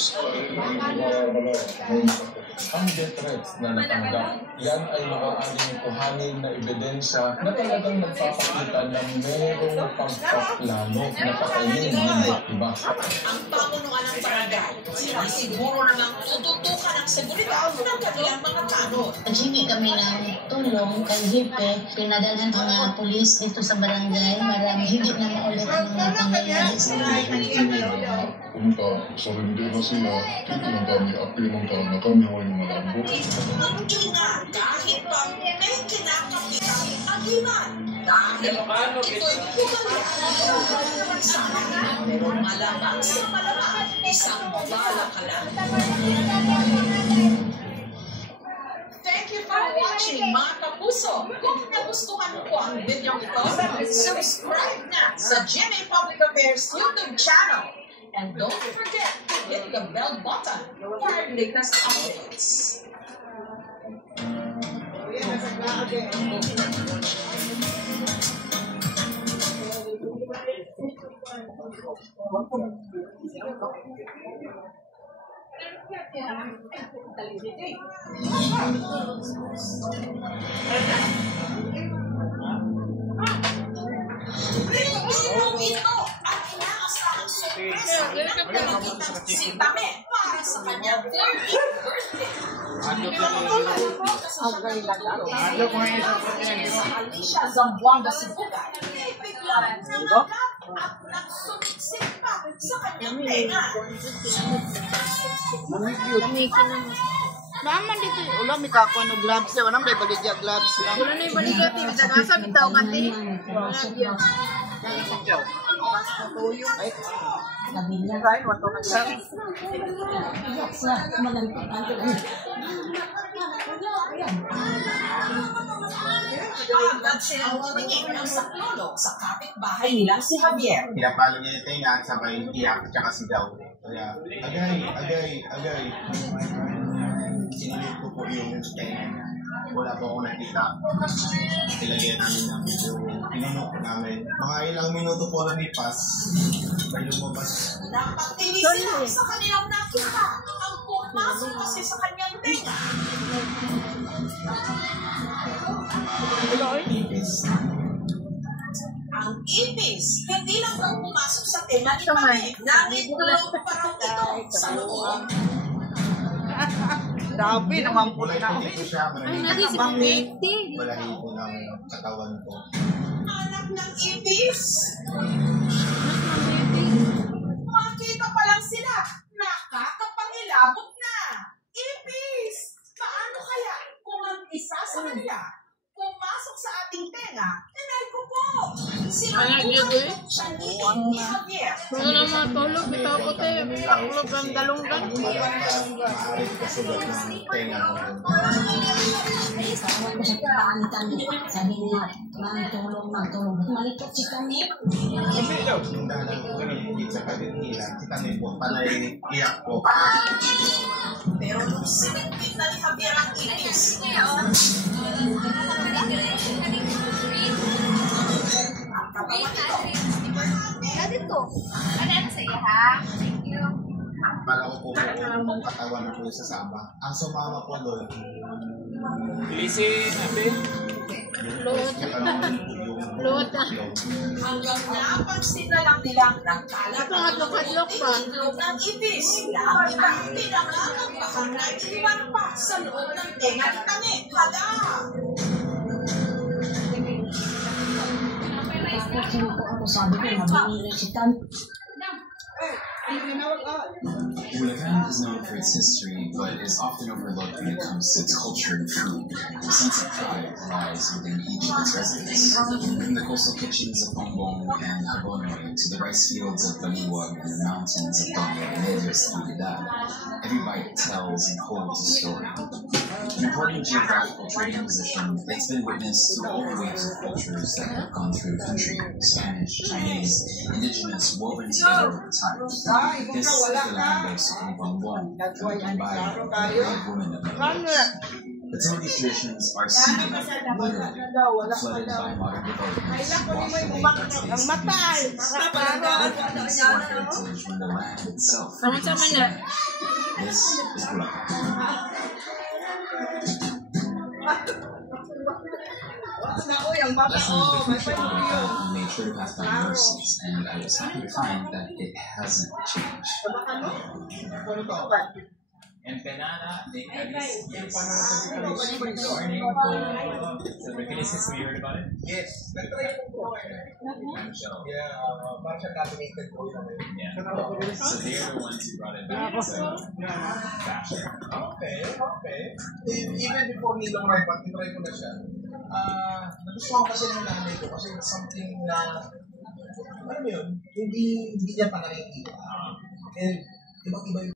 Marcos. Ang death threats na natanggap, yan ay maaaring kuhanin na ebidensya na talagang nagpapakita na merong pagpaplano na patayin ng biktima. Ang pamunuan ng barangay, sila siguro namang tututukan ang seguridad ng kanilang mga tanod. Hingi kami ng tulong kay Hipe, pinadalhan ang mga pulis dito sa barangay para hindi na maulit ang mga pangyayari sa Punta, surrender na sila, dito na kami, apilong ka na kami huwag malambot. Ang ina, kahit pa may kinakapitang agiman. Dahil ito'y kumalaan naman sana. Pero malamang sa malamang, isang bala ka lang. Thank you for watching, mga kapuso. Kung nagustuhan mo po ang video ito, subscribe na sa GMA Public Affairs YouTube channel. And don't forget to hit the bell button for our latest updates. Si Tame para sa kanyang 30th birthday. Sa Alicia Zamboanga, Sibugan, biglang nangagat at nagsumiksik pa sa kanyang tenga. Naman dito, ulam may kakuha ng gloves. Wala may baligya gloves lang. Wala na yung baligya, nasa bitaw ka, te. Kain, wato na siya. Agad silang tumingin ng saklolo sa kapitbahay nilang si Javier. Pinapalo niya yung tenga, sabay iyak, tsaka sigaw. Kaya, agay. Sinilip ko po yung tenga niya. Wala po akong nakita. Ilagyan namin ng video. Pinunok namin. Mga ilang minuto po lumipas. May lumabas. Napagtilis sila sa kanilang nakita. Ang pumasok kasi sa kanyang tenga. Ang ipis, hindi lang daw pumasok sa tenga ni Pame. Nangitulog pa raw ito sa loob. Dabi, naman po Kulay na. po dito siya. Nadi si Pamete. Malahi po ng katawan ko. Anak ng ipis. Makita pa lang sila. Nakakapangilabot na. Ipis! Paano kaya kung ang isa sa kanila pumasok sa ating tenga? Tinay ko po. Anak niya ko eh. Siya ni Javier. Wala na matulog, bitaw ko, te. Tulog ang dalunggan. Maaari ko sugat ng tenga ko. Tawag ko sa pangalitan niya. Sabi niya, magtulong. Malikot si Kami. Yung dalang ko hindi sa kanila. Kita niyo po, panay iyak po. Pero nung sinipit na ni Javier ang ipis, ang katawan nito. Para ko po ang katawan na po sa sama. Ang sumama po doon. Bilisin, ate. Load na. Hanggang napansin na lang nilang nagkalat ang Hadlok pa. itlog ng ipis. Dahil ang pinangangabahan na iwan pa sa loob ng tenga ni Tame. Hala! Ako sabi ko, mabinili si Tan. Bulacan is known for its history, but is often overlooked when it comes to its culture and food. The sense of pride lies within each of its residents. From the coastal kitchens of Bongbong and Hagonoy to the rice fields of Baliwag and the mountains of Tondo and Negros Trinidad, every bite tells and holds a story. An important geographical trading position, it's been witness to all the waves of cultures that have gone through the country: Spanish, Chinese, indigenous, woven together over time. This is the land of Sukhumbangbong, founded by a brave woman of the village. But some of these traditions are seeded, literally, flooded by modern developments, washed away by today's conveniences. This is one heritage when the land itself Sama-sama na. This is Bulacan. Lessons of the future of Bulacan made sure to pass down mercies, and I was happy to find that it hasn't changed. Empanada de Caliz. Yes. Good morning po. So, the Caliz, have you heard about it? Yes. Yeah, Marcia cabineted po namin. Yeah. So, they're the ones who brought it back as a fashion. Okay. Even before Nilong Raypan, tinry ko na siya. Nagustuhan kasi ng nanay ko kasi it's something na, alam mo yun, hindi niya pa nakikita. And, ibang-iba yung